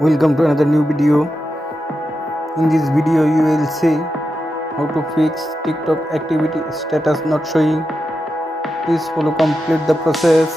Welcome to another new video. In this video you will see how to fix TikTok activity status not showing. Please follow complete the process.